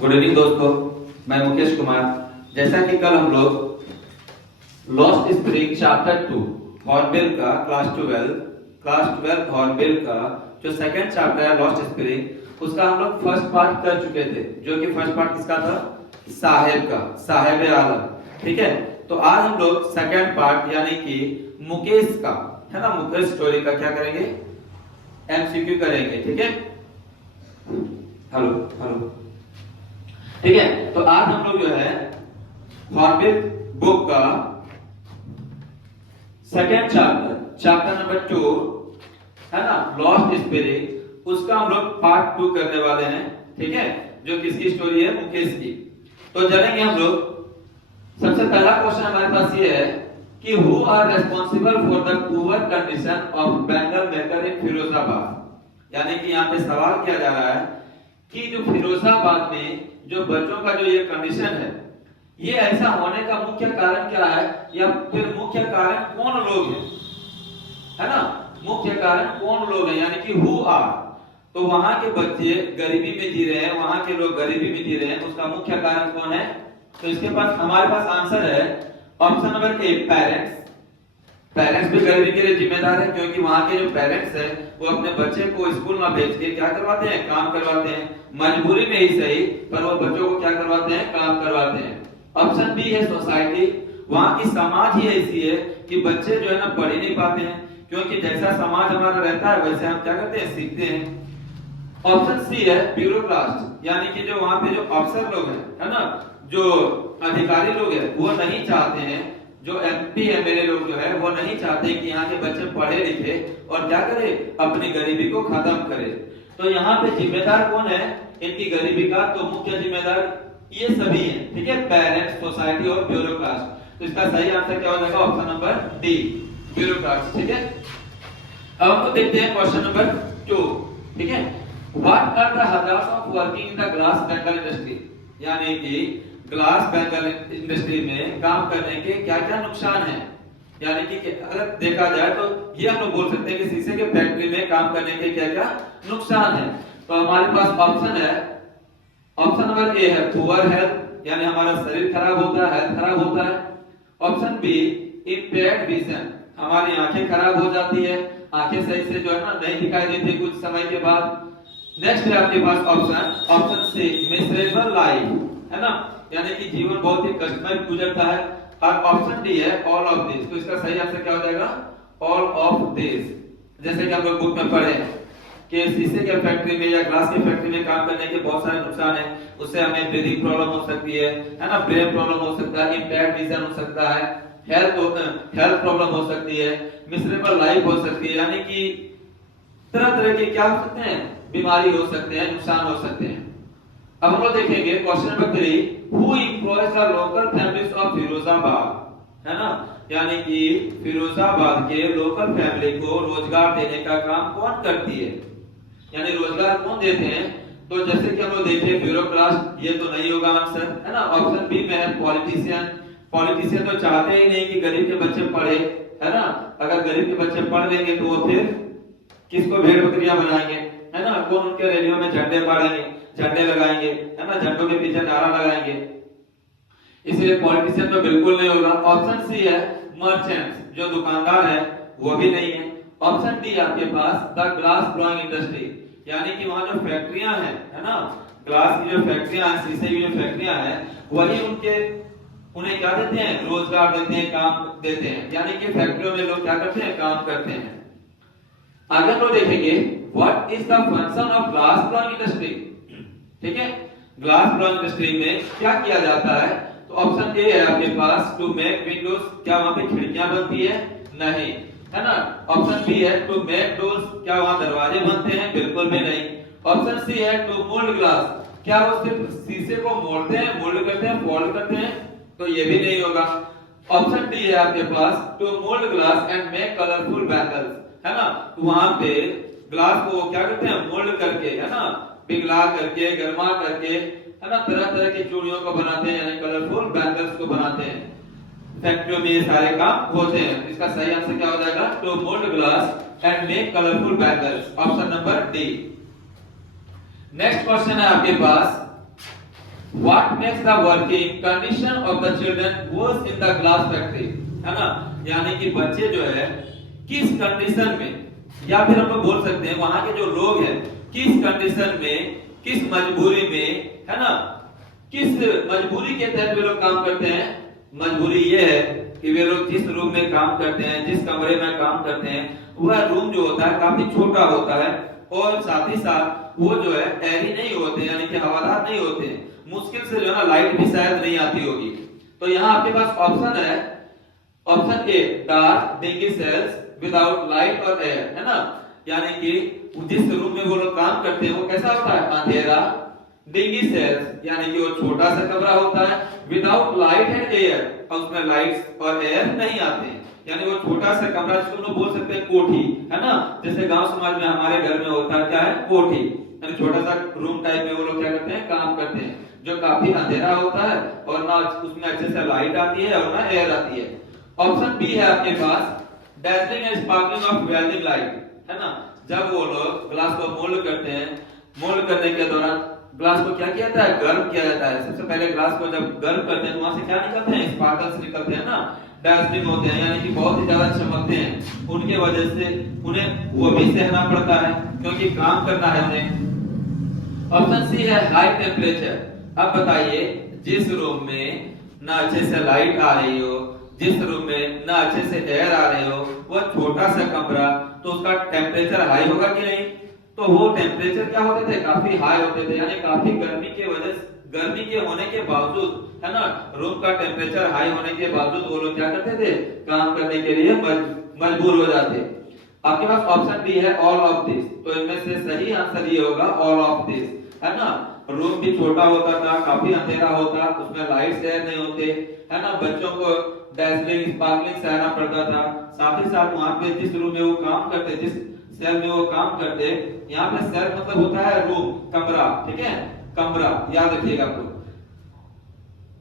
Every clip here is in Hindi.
गुड इवनिंग दोस्तों, मैं मुकेश कुमार। जैसा कि कल हम लोग लॉस्ट स्प्रिंग चैप्टर 2 हॉर्नबिल का क्लास 12 हॉर्नबिल का जो सेकंड चैप्टर है लॉस्ट स्प्रिंग, उसका हम लोग फर्स्ट पार्ट कर चुके थे। जो कि फर्स्ट पार्ट किसका था? साहेब आलम। ठीक है, तो आज हम लोग सेकंड पार्ट यानी कि मुकेश का, है ना, मुकेश स्टोरी का क्या करेंगे? एमसीक्यू करेंगे। ठीक है, हेलो हेलो। ठीक है, तो आज हम लोग जो है हॉर्नबिल बुक का सेकंड चैप्टर नंबर 2 है ना, लॉस्ट स्पिरिट, उसका हम लोग पार्ट 2 करने वाले हैं। ठीक है, जो किसकी स्टोरी है? मुकेश की। तो जानेंगे हम लोग। सबसे पहला क्वेश्चन हमारे पास ये है कि who are responsible for the poor condition of bangle maker in Firozabad. यानी कि यहाँ पे सवाल किया जा रहा है कि जो फिरोजाबाद में जो बच्चों का जो ये कंडीशन है, ये ऐसा होने का मुख्य कारण क्या है, या फिर मुख्य कारण कौन लोग हैं, है ना, मुख्य कारण कौन लोग हैं, यानी कि हु आर। तो वहां के बच्चे गरीबी में जी रहे हैं, वहां के लोग गरीबी में जी रहे हैं, उसका मुख्य कारण कौन है? तो इसके पास हमारे पास आंसर है option number A, parents. Parents भी गरीबी के लिए जिम्मेदार है, क्योंकि वहां के जो पेरेंट्स हैं वो अपने बच्चे को स्कूल ना भेज के क्या करवाते हैं? काम करवाते हैं, मजबूरी में ही सही, पर वो बच्चों को क्या करवाते हैं? काम करवाते हैं। ऑप्शन बी है सोसाइटी। वहां की समाज ही ऐसी है कि बच्चे जो है ना पढ़ ही नहीं पाते हैं, क्योंकि जैसा समाज हमारा रहता है वैसे हम क्या करते हैं? सीखते हैं। ऑप्शन सी है ब्यूरोक्राट, यानी कि जो वहां पे जो अफसर लोग हैं, है ना, जो अधिकारी लोग हैं, वो नहीं चाहते हैं, जो एमपी एमएलए लोग जो है वो नहीं चाहते कि यहाँ के बच्चे पढ़े लिखे और क्या करे? अपनी गरीबी को खत्म करे। तो यहाँ पे जिम्मेदार कौन है इनकी गरीबी का? तो मुख्य जिम्मेदार ये सभी हैं। ठीक है, पेरेंट्स, सोसाइटी और ब्यूरोक्राट। तो इसका सही आंसर क्या हो जाएगा? Option number D, bureaucrat. ठीक है, अब हम देखते हैं क्वेश्चन नंबर 2। ठीक है, what are the hazards of working in the glass bangle industry. यानी कि ग्लास बैंगल इंडस्ट्री में काम करने के क्या क्या नुकसान है। यानी कि अगर देखा जाए तो ये हम लोग बोल सकते हैं कि शीशे के फैक्ट्री में काम करने के क्या क्या नुकसान है। तो हमारे पास ऑप्शन है, ऑप्शन नंबर ए है पुअर हेल्थ, यानी हमारा शरीर खराब होता है, हेल्थ खराब होता है। ऑप्शन बी इम्पेयर्ड विजन, हमारी आंखें खराब हो जाती है, आंखें सही से जो है ना नहीं दिखाई देती कुछ समय के बाद। नेक्स्ट है आपके पास ऑप्शन सी मिजरेबल लाइफ, है ना, यानी कि जीवन बहुत ही कष्टमय गुजरता है। और ऑप्शन डी है ऑल ऑफ दिस। तो इसका सही आंसर क्या हो जाएगा? All of this. जैसे कि हम लोग बुक में पढ़े कि शीशे के फैक्ट्री में या ग्लास की फैक्ट्री में काम करने के बहुत सारे नुकसान हैं। उससे हमें ब्रीदिंग प्रॉब्लम हो सकती है ना, ब्रेन प्रॉब्लम हो सकता है, इम्पेयर्ड विजन हो सकता है, हेल्थ प्रॉब्लम हो सकती है, मिजरेबल लाइफ हो सकती है, यानी कि तरह तरह के क्या हो सकते हैं? बीमारी हो सकते हैं, नुकसान हो सकते हैं। अब हम लोग देखेंगे question number 3, who employees the local families of Firozabad, है ना, यानी कि फिरोजाबाद के लोकल फैमिली को रोजगार देने का काम कौन करती है, यानी रोजगार कौन देते हैं? तो जैसे कि हम लोग देखें ब्यूरोक्राट, ये तो नहीं होगा आंसर, है ना। ऑप्शन बी में है पॉलिटिशियन। पॉलिटिशियन तो चाहते ही नहीं कि गरीब के बच्चे पढ़े, है ना। अगर गरीब के बच्चे पढ़ लेंगे तो वो फिर किसको भेड़ बकरियां बनाएंगे, है ना, कौन उनके रैलियों में झंडे गाड़ेंगे, झंडे लगाएंगे, है ना, झंडों के पीछे नारा लगाएंगे। इसलिए पॉलिटिशियन तो बिल्कुल नहीं होगा। ऑप्शन सी है मर्चेंट्स, जो दुकानदार है वो भी नहीं है। ऑप्शन डी आपके पास द ग्लास ब्लोइंग इंडस्ट्री, यानी कि वहां जो फैक्ट्रियां हैं, है ना, ग्लास की जो फैक्ट्रियां हैं, शीशे की जो फैक्ट्रियां हैं, वही उन्हें क्या देते हैं? रोजगार देते हैं, काम देते हैं, यानी कि फैक्ट्रियों में लोग क्या करते हैं? काम करते हैं। आगे हम लोग देखेंगे what is the function of glass blowing industry. ठीक है, ग्लास ब्लोइंग इंडस्ट्री में क्या किया जाता है? तो ऑप्शन ए है आपके पास टू मेक विंडोज, क्या वहां पे खिड़कियां बनती है? नहीं, है ना। ऑप्शन बी है टू मेक डोर्स, क्या वहां दरवाजे बनते हैं? बिल्कुल भी नहीं। ऑप्शन सी है टू मोल्ड ग्लास, क्या वो सिर्फ शीशे को मोड़ते हैं, मोल्ड करते हैं, फोल्ड करते हैं? तो ये भी नहीं होगा। ऑप्शन डी है आपके पास to mould glass and make colourful bangles, है ना। तो वहां पे ग्लास को क्या करते हैं? मोल्ड करके, है ना, पिघला करके, गरमा करके, है ना, तरह तरह की चूड़ियों को बनाते हैं, यानी कलरफुल बैंगल्स को बनाते हैं। फैक्ट्रियों में ये सारे काम होते हैं। इसका सही आंसर क्या हो जाएगा? To mould glass and make colourful bangles, option number D. Next question है आपके पास What makes the working condition of the children worse in the glass factory, है ना? यानी कि बच्चे जो है किस कंडीशन में, या फिर हम लोग बोल सकते हैं वहां के जो लोग हैं किस कंडीशन में, किस मजबूरी में, है ना, किस मजबूरी के तहत वे लोग काम करते हैं। मजबूरी ये है कि वे लोग जिस रूम में काम करते हैं, जिस कमरे में काम करते हैं, वह रूम जो होता है काफी छोटा होता है और साथ ही साथ वो जो है एयरी नहीं होते, यानी कि हवादार नहीं होते। मुश्किल से जो है ना लाइट भी शायद नहीं आती होगी। तो यहाँ आपके पास ऑप्शन है, option A dark dingy cells without light और एयर, है ना, यानी कि जिस रूम में वो लोग काम करते हैं वो कैसा होता है, अंधेरा। डिंगी सेल्स यानी कि वो छोटा सा कमरा होता है, विदाउट लाइट एंड एयर, और उसमें लाइट्स और एयर नहीं आते हैं, यानी वो छोटा सा कमरा जिसको हम लोग बोल सकते हैं कोठी, है ना, जैसे गांव समाज में हमारे घर में होता है क्या है, कोठी, यानी छोटा सा रूम टाइप में वो लोग क्या करते हैं, काम करते हैं, जो काफी अंधेरा होता है और ना उसमें अच्छे से लाइट आती है और ना एयर आती है। ऑप्शन बी है आपके पास dazzling and sparkling of welding light, है ना, जब वो लोग ग्लास को मोल्ड करते हैं, मोल्ड करने के दौरान ग्लास को क्या किया जाता है, गर्म किया जाता है। सबसे पहले ग्लास को जब गर्म करते हैं तो वहां से क्या निकलते हैं, स्पार्कल्स निकलते हैं ना, डैजलिंग होते हैं, यानी कि बहुत ही ज्यादा चमकते हैं। उनके वजह से उन्हें वो भी सहना पड़ता है क्योंकि काम करना है उन्हें। ऑप्शन सी है हाई टेम्परेचर। अब बताइए, जिस रूम में ना अच्छे से लाइट आ रही हो, जिस रूम में ना अच्छे से एयर आ रही हो, वह छोटा सा कमरा, तो उसका टेम्परेचर हाई होगा कि नहीं? तो वो टेम्परेचर क्या होते थे, काफी हाई होते थे, यानी काफी गर्मी के वजह से, गर्मी के होने के बावजूद, है ना, रूम का टेम्परेचर हाई होने के बावजूद वो लोग क्या करते थे, काम करने के लिए मजबूर हो जाते। आपके पास ऑप्शन बी है ऑल ऑफ दिस, तो इनमें से सही आंसर ये होगा ऑल ऑफ दिस, है ना। रूम भी छोटा होता था, काफी अंधेरा होता, उसमें लाइट्स नहीं होते, है ना, बच्चों को डैजलिंग स्पार्कलिंग सहना पड़ता था। साथ ही साथ वहां पे जिस रूम में वो काम करते, जिस सेल में वो काम करते, यहाँ पे सेल मतलब होता है रूम, कमरा, ठीक है, कमरा याद रखिएगा आपको।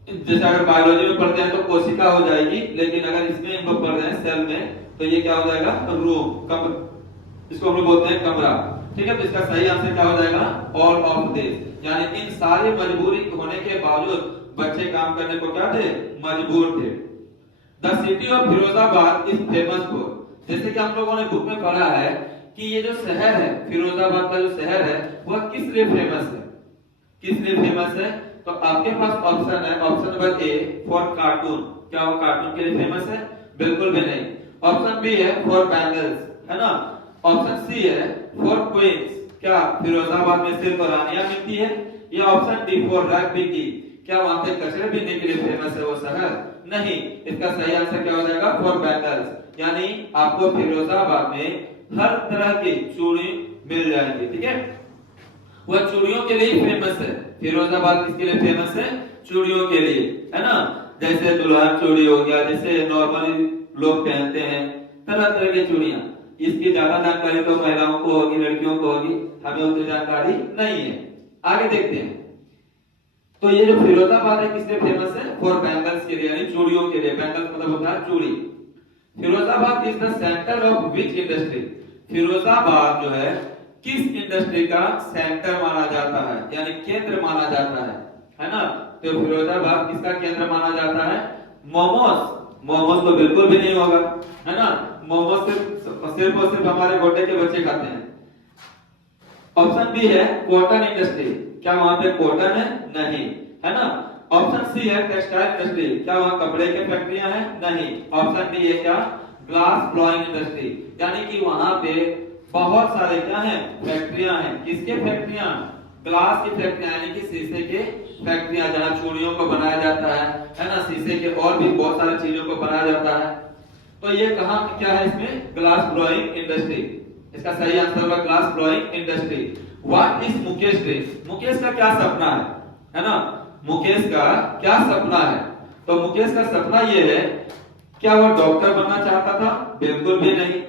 जैसे अगर बायोलॉजी में पढ़ते हैं तो कोशिका हो जाएगी, लेकिन अगर इसमें हम लोग पढ़ रहे हैं सेल में तो ये क्या हो जाएगा, रूम, कमरा, इसको हम लोग बोलते हैं कमरा, ठीक है। तो इसका सही आंसर क्या हो जाएगा, ऑल ऑफ दिस, यानी इन सारे मजबूरी होने के बावजूद बच्चे काम करने को क्या थे, मजबूर थे। The city of Firozabad is famous for, जैसे कि हम लोगों ने बुक में पढ़ा है कि ये जो शहर है, फिरोजाबाद का जो शहर है, वह किस लिए फेमस है, किस लिए फेमस है? तो आपके पास ऑप्शन है, option number A for cartoon, क्या वो कार्टून के लिए फेमस है? बिल्कुल भी नहीं। ऑप्शन बी है फॉर बैंगल्स, है ना। ऑप्शन सी है फॉर क्वींस, क्या फिरोजाबाद में सिर्फ रानियां मिलती है? या ऑप्शन डी फॉर रग्बी की, क्या वहां पे कचरे बीनने के लिए फेमस है वो शहर? नहीं, इसका सही आंसर क्या हो जाएगा, फॉर बैंगल्स, यानी आपको फिरोजाबाद में हर तरह की चूड़ी मिल जाएंगी, ठीक है। वह चूड़ियों के लिए फेमस है, फिरोजाबाद किसके लिए फेमस है, चूड़ियों के लिए, है ना। जैसे दुल्हन चूड़ी हो गया, जैसे नॉर्मली लोग पहनते हैं, तरह तरह की चूड़ियां। इसकी ज्यादा जानकारी तो महिलाओं को होगी, लड़कियों को होगी, हमें उतनी जानकारी नहीं है। आगे देखते हैं, तो ये जो फिरोजाबाद है किसलिए फेमस है, फॉर बैंगल्स के लिए, यानी चूड़ियों के लिए। बैंगल्स मतलब होता है चूड़ी। Firozabad is the centre of which industry, Firozabad जो है किस इंडस्ट्री का सेंटर माना जाता है, यानी केंद्र माना जाता है ना। तो फिरोजाबाद किसका केंद्र माना जाता है, मोमोज, मोमोज तो बिल्कुल भी नहीं होगा, है ना, मोमोज सिर्फ और सिर्फ हमारे गोटे के बच्चे खाते हैं। ऑप्शन बी है कॉटन इंडस्ट्री, क्या वहां पे कॉटन है? नहीं, है ना। ऑप्शन सी है टेक्सटाइल इंडस्ट्री, क्या वहां कपड़े की फैक्ट्रियां हैं? नहीं। ऑप्शन डी है क्या, ग्लास ब्लोइंग इंडस्ट्री, यानी कि वहां पे बहुत सारे क्या हैं, फैक्ट्रियां हैं। किसके फैक्ट्रियां? ग्लास की फैक्ट्रियां, यानी कि शीशे के फैक्ट्रियां, जहां चूड़ियों को बनाया जाता है ना, शीशे के और भी बहुत सारी चीजों को बनाया जाता है। तो ये कहां क्या है, इसमें ग्लास ब्लोइंग इंडस्ट्री, इसका सही आंसर होगा glass blowing industry. What is Mukesh dream, Mukesh का क्या सपना है ना, मुकेश का क्या सपना है? तो मुकेश का सपना ये है, क्या वो डॉक्टर बनना चाहता था? बिल्कुल भी नहीं,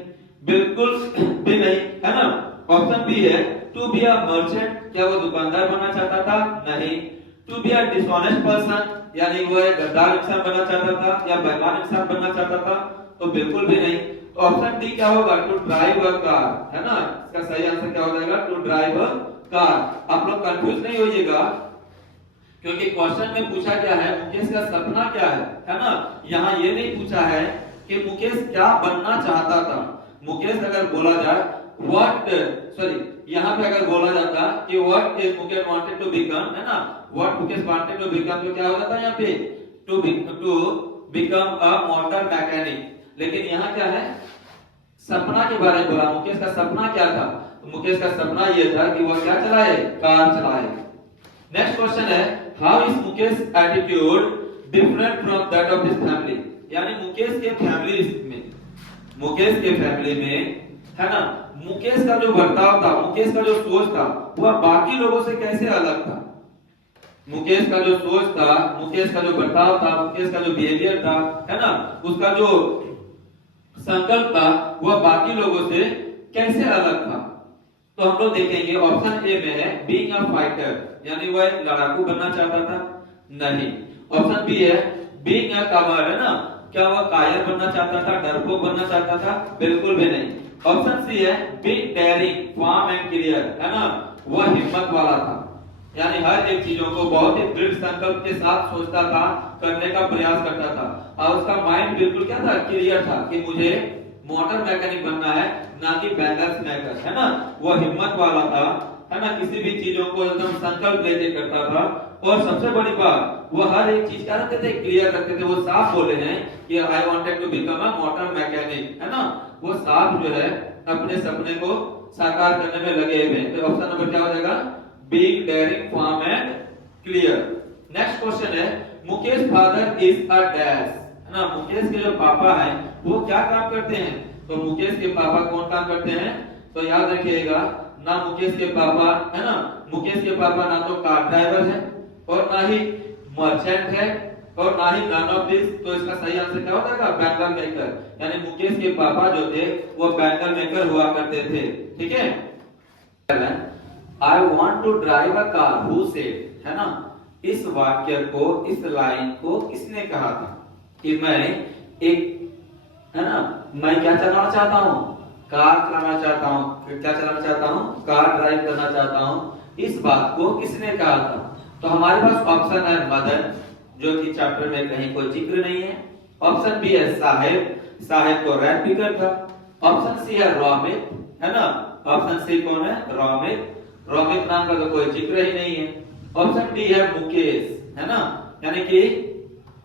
बिल्कुल भी नहीं, है ना। ऑप्शन बी है टू बी अ मर्चेंट, क्या वो दुकानदार बनना चाहता था? नहीं। To be a dishonest person, यानी वो एक गद्दार इंसान बनना चाहता था या बेईमान इंसान बनना चाहता था? तो बिल्कुल भी नहीं। तो ऑप्शन डी क्या होगा, टू ड्राइव अ कार, है ना। इसका सही आंसर क्या हो जाएगा, टू ड्राइव अ कार। आप लोग कंफ्यूज नहीं होइएगा, क्योंकि क्वेश्चन में पूछा क्या है, मुकेश का सपना क्या है ना। यहाँ ये नहीं पूछा है कि मुकेश क्या बनना चाहता था। मुकेश अगर बोला जाए व्हाट, सॉरी, यहाँ पे अगर बोला जाता कि what is Mukesh wanted to become, है ना, what Mukesh wanted to become, तो क्या हो जाता है यहाँ पे to become a motor mechanic. लेकिन यहाँ क्या है, सपना के बारे में बोला। मुकेश का सपना क्या था, तो मुकेश का सपना ये था कि वह क्या चलाए, कार चलाए। नेक्स्ट क्वेश्चन है, how is Mukesh attitude different from that of his family. यानी मुकेश के फैमिली में, मुकेश के फैमिली में, है ना, मुकेश का जो बर्ताव था, मुकेश का जो सोच था, वह बाकी लोगों से कैसे अलग था। मुकेश का जो सोच था, मुकेश का जो बर्ताव था, मुकेश का जो बिहेवियर था, है ना, उसका जो संकल्प था, वह बाकी लोगों से कैसे अलग था। तो हम लोग देखेंगे ऑप्शन ए में है बीइंग अ फाइटर, यानी वह एक लड़ाकू बनना चाहता था, नहीं। ऑप्शन बी है बीइंग अ कवर, है ना, क्या वह कायर बनना चाहता था, डरपोक बनना चाहता था, बिल्कुल भी नहीं। ऑप्शन सी है being daring firm and clear, है ना, वह हिम्मत वाला था, यानी हर एक चीजों को बहुत ही दृढ़ संकल्प के साथ सोचता था, करने का प्रयास करता था, और उसका माइंड बिल्कुल क्या था, क्लियर था कि मुझे मोटर मैकेनिक बनना है, ना कि बैंगल्स मेकर, है ना। वो हिम्मत वाला था, है ना, किसी भी चीजों को एकदम संकल्प लेके करता था। और सबसे बड़ी बात, वो हर एक चीज क्या रखते थे, क्लियर रखते थे। वो साफ बोले हैं कि I wanted to become a motor mechanic, है ना, वो साफ जो है अपने सपने को साकार करने में लगे हुए हैं। तो ऑप्शन नंबर क्या हो जाएगा, being daring firm and clear. Next question है, Mukesh father is a dash, है ना, मुकेश के जो पापा हैं वो क्या काम करते हैं। तो मुकेश के पापा कौन काम करते हैं, तो याद रखिएगा ना, मुकेश के पापा, है ना, मुकेश के पापा ना तो कार ड्राइवर है और ना ही मर्चेंट है और ना ही नन ऑफ दिस। तो इसका सही आंसर क्या हो जाएगा, बैंगल मेकर, यानी मुकेश के पापा जो थे वो बैंगल मेकर हुआ करते थे। ठीक है, I want to drive a car, who said, है ना, इस वाक्य को, इस लाइन को किसने कहा था कि मैं एक, है ना, मैं क्या चलाना चाहता हूँ, कार चलाना चाहता हूँ, क्या चलाना चाहता हूँ, कार ड्राइव करना चाहता हूँ। इस बात को किसने कहा था। तो हमारे पास ऑप्शन है मदन, जो कि चैप्टर में कहीं कोई जिक्र नहीं है। ऑप्शन बी है साहेब, साहेब तो रैप स्पीकर था। ऑप्शन सी है रोमित, है ना, ऑप्शन सी कौन है, रोमित, रोमित नाम का तो कोई जिक्र ही नहीं है। ऑप्शन डी है मुकेश, है ना, यानी कि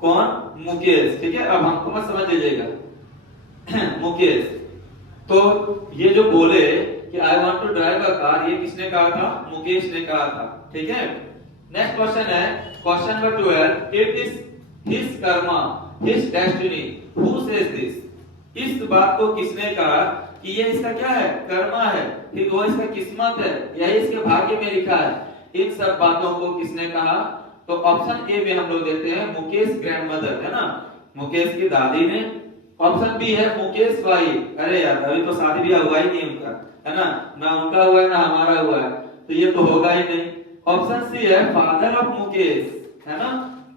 कौन, मुकेश। ठीक है, अब हमको मत समझ लीजिएगा मुकेश। तो ये जो बोले कि I want to drive a car, ये किसने कहा था, मुकेश ने कहा था। ठीक है, नेक्स्ट क्वेश्चन है question number 12, it is his Karma, his destiny, who says this. इस बात को किसने कहा कि ये इसका क्या है, कर्मा है, ठीक, वो इसका किस्मत है, यही इसके भाग्य में लिखा है। इन सब बातों को किसने कहा। तो ऑप्शन ए में हम लोग देते हैं मुकेश ग्रैंडमदर, है ना, मुकेश की दादी ने। ऑप्शन बी है मुकेश भाई, अरे यार अभी तो शादी ब्याह हुआ ही नहीं उनका, है ना, ना उनका हुआ है ना हमारा हुआ है, तो ये तो होगा ही नहीं। ऑप्शन सी है फादर ऑफ मुकेश, है ना,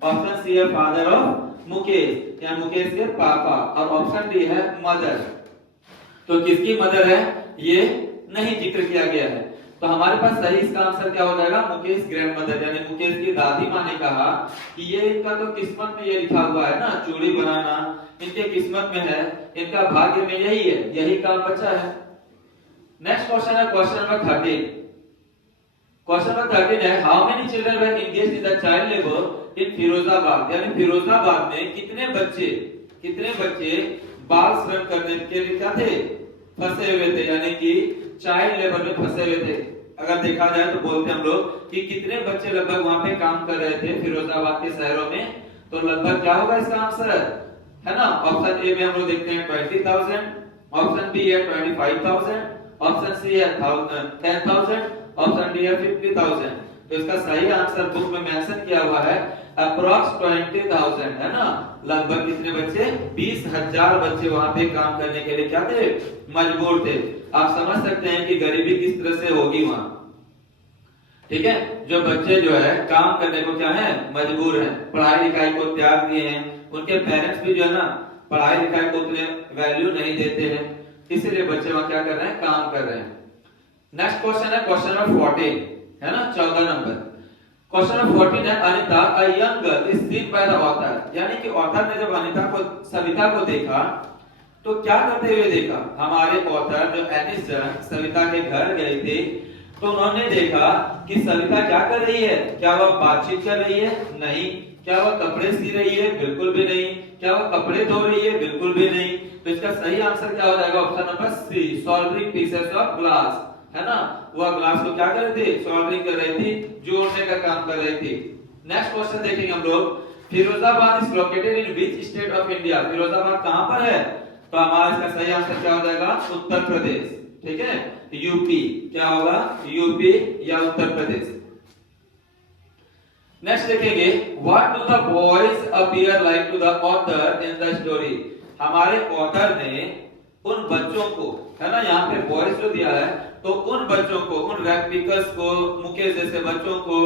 ऑप्शन सी है फादर ऑफ मुकेश, या मुकेश के पापा। और ऑप्शन डी है मदर। तो किसकी मदर है ये नहीं जिक्र किया गया है। तो हमारे पास सही इसका आंसर क्या हो जाएगा, मुकेश ग्रैंडमदर, यानी मुकेश की दादी माँ ने कहा कि ये इनका तो किस्मत में ये लिखा हुआ है ना, चूड़ी बनाना इनके किस्मत में है, इनका भाग्य में यही है, यही काम बचा है। नेक्स्ट क्वेश्चन है क्वेश्चन नंबर 13। क्वेश्चन नंबर 13 है, how many children were engaged in the child labour in Firozabad, यानी फिरोजाबाद में कितने बच्चे बाल श्रम करने के लिए क्या थे, फंसे हुए थे, यानी कि चाइल्ड लेबर में फंसे हुए थे। अगर देखा जाए तो बोलते हम लोग कि कितने बच्चे लगभग वहां पे काम कर रहे थे फिरोजाबाद के शहरों में, तो लगभग क्या होगा इसका आंसर, है ना। ऑप्शन ए में हम लोग देखते हैं 20,000, ऑप्शन बी है 25,000, ऑप्शन सी है 10,000, ऑप्शन डी है 50,000। तो इसका सही आंसर बुक में मेंशन किया हुआ है अप्रॉक्स 20,000, है ना, लगभग कितने बच्चे, 20,000 बच्चे वहां पे काम करने के लिए क्या थे, मजबूर थे। आप समझ सकते हैं कि गरीबी किस तरह से होगी वहां। ठीक है, जो बच्चे जो है काम करने को क्या है, मजबूर हैं, पढ़ाई लिखाई को त्याग दिए हैं, उनके पेरेंट्स भी जो है ना पढ़ाई लिखाई को उतने वैल्यू नहीं देते हैं, इसीलिए बच्चे वहां क्या कर रहे हैं, काम कर रहे हैं। नेक्स्ट क्वेश्चन है क्वेश्चन नंबर 14, है ना, 14 नंबर। क्वेश्चन नंबर 14 है Anita a young girl is seen by the author, यानी कि ऑथर ने जब अनिता को सविता को देखा तो क्या करते हुए देखा। हमारे ऑथर जो एनिसन सविता के घर गए थे तो उन्होंने देखा कि सविता क्या कर रही है। क्या वह बातचीत कर रही है? नहीं। क्या वह कपड़े सी रही है? बिल्कुल भी नहीं। क्या वह कपड़े धो रही है? बिल्कुल भी नहीं। तो इसका सही आंसर क्या हो जाएगा? Option number C, soldering pieces of glass, है ना। वह ग्लास को क्या कर रही थी? सॉल्डरिंग कर रही थी, जोड़ने का काम कर रही थी। नेक्स्ट क्वेश्चन देखेंगे हम लोग। Firozabad is located in which state of India? Firozabad कहां पर है? तो हमारा इसका सही आंसर क्या हो जाएगा? उत्तर प्रदेश। ठीक है, यूपी। क्या होगा? यूपी या उत्तर प्रदेश। नेक्स्ट देखेंगे what do the boys appear like to the author in the story? हमारे ऑथर ने उन बच्चों को, है ना, यहाँ पे बॉयज जो दिया है तो उन बच्चों को, उन रैपिकस को, मुकेश जैसे बच्चों को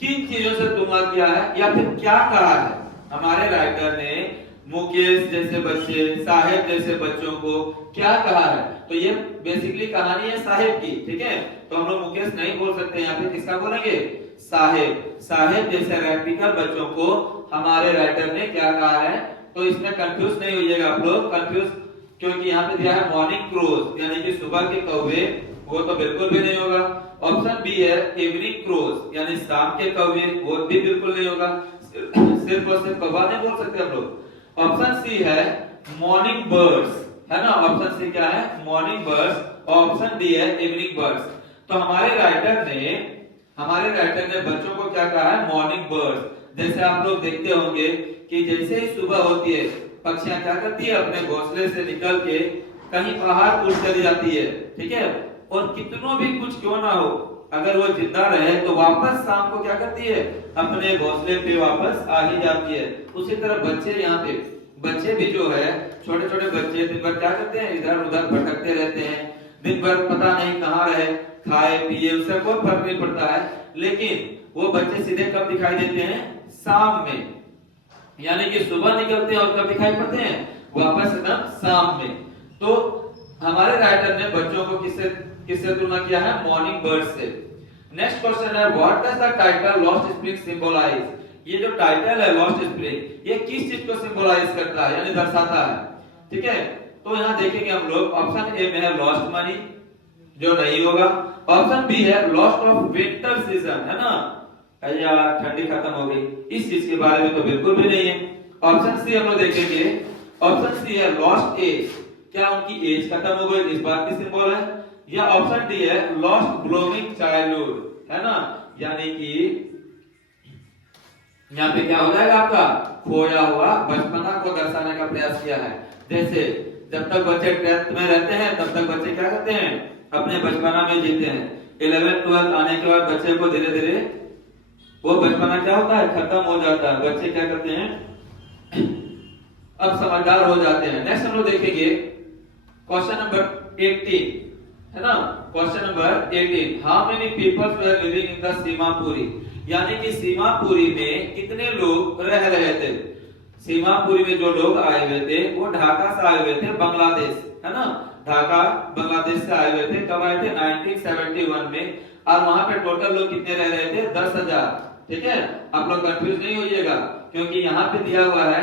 किन चीजों से तुलना किया है या फिर क्या कहा है? हमारे राइटर ने मुकेश जैसे बच्चे, साहेब जैसे बच्चों को क्या कहा है? तो ये बेसिकली कहानी है साहेब की। ठीक है, तो हम लोग मुकेश नहीं बोल सकते, यहाँ पे किसका बोलेंगे? साहेब। साहेब जैसे रैपिकल बच्चों को हमारे राइटर ने क्या कहा है? तो इसमें कंफ्यूज नहीं होइएगा आप लोग, कंफ्यूज, क्योंकि यहाँ पे दिया है मॉर्निंग क्रोज यानी कि सुबह के कौवे, वो तो बिल्कुल भी नहीं होगा। ऑप्शन बी है इवनिंग क्रोज यानी शाम के कौवे, वो भी बिल्कुल नहीं होगा। सिर्फ और सिर्फ कौवा नहीं बोल सकते हम लोग। ऑप्शन सी है मॉर्निंग बर्ड्स, है ना। ऑप्शन सी क्या है? Morning birds. ऑप्शन डी है इवनिंग बर्ड्स। तो हमारे राइटर ने बच्चों को क्या कहा है? Morning birds. जैसे आप लोग देखते होंगे कि जैसे ही सुबह होती है पक्षियां क्या करती है? अपने घोंसले से निकल के कहीं बाहर उड़ चली जाती है। ठीक है, और कितनों भी कुछ क्यों ना हो, अगर वो जिंदा रहे तो वापस शाम को क्या करती है? अपने घोंसले पे वापस आ ही जाती है। उसी तरह बच्चे, यहाँ पे बच्चे भी जो है, छोटे छोटे बच्चे दिन भर क्या करते हैं? इधर उधर भटकते रहते हैं, दिन भर पता नहीं कहाँ रहे, खाए पिए, उससे कोई फर्क नहीं पड़ता है। लेकिन वो बच्चे सीधे कब दिखाई देते हैं? शाम में, यानी कि सुबह निकलते हैं और कब दिखाई पड़ते हैं? वापस एकदम शाम में। तो हमारे राइटर ने बच्चों को किससे तुलना किया है? मॉर्निंग बर्ड से। नेक्स्ट क्वेश्चन है what does the title Lost Spring symbolise? ये जो टाइटल है लॉस्ट स्प्रिंग, ये किस चीज को सिंबलाइज करता है यानी दर्शाता है? ठीक है, तो यहाँ देखेंगे हम लोग। ऑप्शन ए में है लॉस्ट मनी, जो नहीं होगा। ऑप्शन बी है लॉस्ट ऑफ विंटर सीजन, है ना, यार ठंडी खत्म हो गई, इस चीज के बारे में तो बिल्कुल भी नहीं है। ऑप्शन सी हम लोग देखेंगे। ऑप्शन सी है लॉस्ट एज, क्या उनकी एज खत्म हो गई, इस बात की सिंबल है। या ऑप्शन डी है लॉस्ट ब्लूमिंग चाइल्डहुड, है ना, यानी कि यहाँ पे क्या हो जाएगा? आपका खोया हुआ बचपना को दर्शाने का प्रयास किया है। जैसे जब तक बच्चे 10th में रहते हैं तब तक बच्चे क्या करते हैं? अपने बचपना में जीते हैं। 11th 12th आने के बाद बच्चे को धीरे धीरे वो बचपना क्या होता है? खत्म हो जाता है। बच्चे क्या करते हैं? अब समझदार हो जाते हैं। नेक्स्ट हम लोग देखेंगे क्वेश्चन नंबर 18, है ना। Question number 18, how many peoples were living in the Seemapuri? यानी कि सीमापुरी में कितने लोग रह रहे थे? सीमापुरी में जो लोग आए हुए थे वो ढाका से आए हुए थे, बांग्लादेश, है ना। ढाका बांग्लादेश से आए हुए थे। कब आए थे? 1971 में। और वहां पे टोटल लोग कितने रह रहे थे? 10,000। ठीक है, आप लोग कंफ्यूज नहीं होइएगा, क्योंकि यहाँ पे दिया हुआ है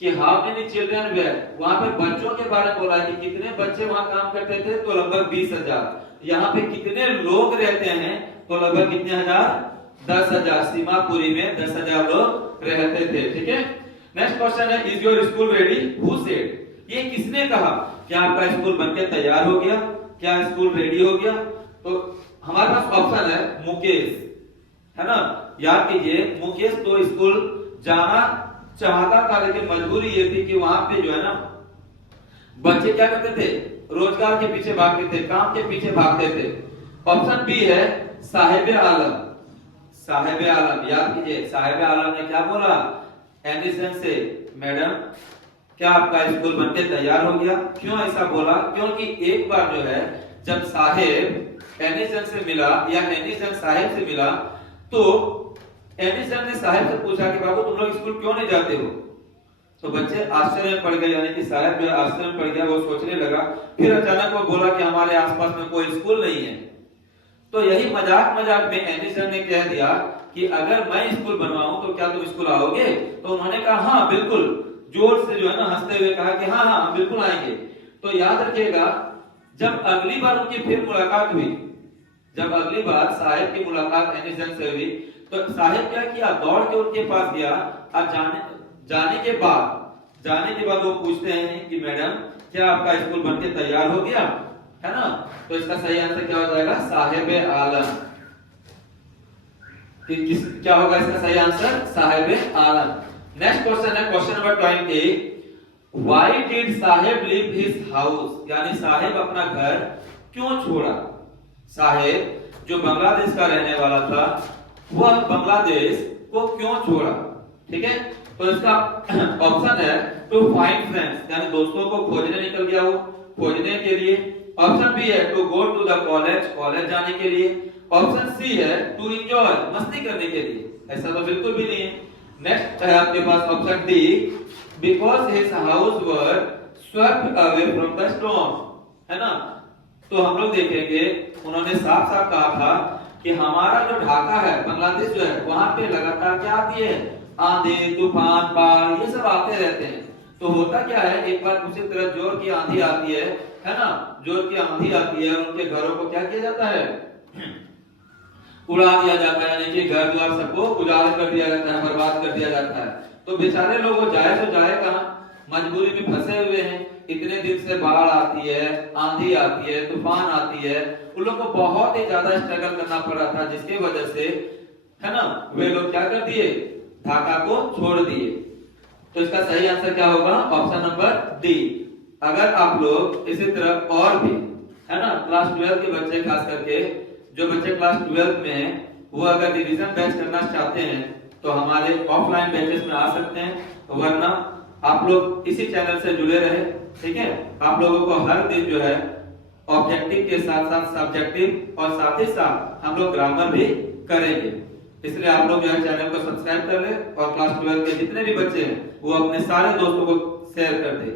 कि हाउ मेनी चिल्ड्रन वेयर, वहां पे बच्चों के बारे में बोला है कि कितने बच्चे वहां काम करते थे, तो लगभग 20,000। यहाँ पे कितने लोग रहते हैं, तो लगभग कितने हजार? 10,000। सीमापुरी में 10,000 लोग रहते थे। ठीक है, नेक्स्ट क्वेश्चन है is your school ready? Who said? ये किसने कहा? क्या आपका स्कूल बनके तैयार हो गया? क्या स्कूल रेडी हो गया? तो हमारे पास ऑप्शन है मुकेश, है ना। याद कीजिए, मुकेश तो स्कूल जाना चाहता था, लेकिन मजबूरी ये थी कि वहां पे जो है ना बच्चे क्या करते थे? रोजगार के पीछे भागते थे, काम के पीछे भागते थे। ऑप्शन बी है साहिब आलम। साहिब आलम, याद कीजिए, साहिब आलम ने क्या बोला एडिसन से? मैडम, क्या आपका स्कूल बनके तैयार हो गया? क्यों ऐसा बोला? क्योंकि एक बार जो है जब साहेब एडिसन से मिला या एडिसन साहेब से मिला, तो एडिसन ने साहेब से पूछा कि बाबू तुम लोग स्कूल क्यों नहीं जाते हो? तो बच्चे आश्चर्य में पड़ गए, यानी कि साहेब जो आश्चर्य में पड़ गया, वो सोचने लगा। फिर अचानक वो बोला कि हमारे आसपास में कोई स्कूल नहीं है। तो यही मजाक मजाक में एडिसन ने कह दिया कि अगर मैं स्कूल बनवाऊं तो क्या तुम स्कूल आओगे? तो उन्होंने कहा हाँ बिल्कुल, जोर से जो है ना हंसते हुए कहा कि हाँ हाँ हम बिल्कुल आएंगे। तो याद रखिएगा, जब अगली बार उनकी फिर मुलाकात हुई, जब अगली बार साहेब की मुलाकात एनिसन से हुई, तो साहेब क्या किया, दौड़ के उनके पास गया। और जाने के बाद वो पूछते हैं कि मैडम क्या आपका स्कूल बनके तैयार हो गया, है ना? तो इसका सही आंसर क्या हो जाएगा, साहेब आलम। क्या होगा इसका सही answer, Saheb Alam. Next question है question number 20। Why did Saheb leave his house, यानी साहेब अपना घर क्यों छोड़ा? साहेब जो बांग्लादेश का रहने वाला था, वह बांग्लादेश को क्यों छोड़ा? ठीक है, तो इसका ऑप्शन है टू फाइंड फ्रेंड्स, यानी दोस्तों को खोजने निकल गया वो, खोजने के लिए। ऑप्शन बी है to go to the college, college जाने के लिए। ऑप्शन सी है टू एंजॉय, मस्ती करने के लिए। ऐसा तो बिल्कुल भी नहीं है। नेक्स्ट है आपके पास option D, because his house were swept away from the storm, है ना? तो हम लोग देखेंगे उन्होंने साफ साफ कहा था कि हमारा जो ढाका है, बांग्लादेश जो है, वहां पे लगातार क्या आती है, आंधी, तूफान, बाढ़, ये सब आते रहते हैं। तो होता क्या है, एक बार उसी तरह जोर की आंधी आती है ना? जोर की आंधी आती है और उनके घरों को क्या किया जाता है, उड़ा दिया जाता है, यानी कि घर द्वार सबको उजाड़ कर दिया जाता है, बर्बाद कर दिया जाता है। तो बेचारे लोग जाए तो जाए कहां, मजबूरी में फंसे हुए हैं। इतने दिन से बाढ़ आती है, आंधी आती है, तूफान आती है, उन लोगों को बहुत ही ज्यादा स्ट्रगल करना पड़ रहा था, जिसकी वजह से, है ना, वे लोग क्या कर दिए, ढाका को छोड़ दिए। तो इसका सही आंसर क्या होगा, ऑप्शन नंबर डी। अगर आप लोग इसी तरह और भी, है ना, क्लास 12 के बच्चे, खास करके जो बच्चे क्लास 12 में हैं, वो अगर रिवीजन बैच करना चाहते हैं तो हमारे ऑफलाइन बैचेस में आ सकते हैं, वरना आप लोग इसी चैनल से जुड़े रहे। ठीक है, आप लोगों को हर दिन जो है ऑब्जेक्टिव के साथ साथ सब्जेक्टिव और साथ ही साथ हम लोग ग्रामर भी करेंगे। इसलिए आप लोग जो है चैनल को सब्सक्राइब कर ले और क्लास 12 के जितने भी बच्चे हैं वो अपने सारे दोस्तों को शेयर कर दे।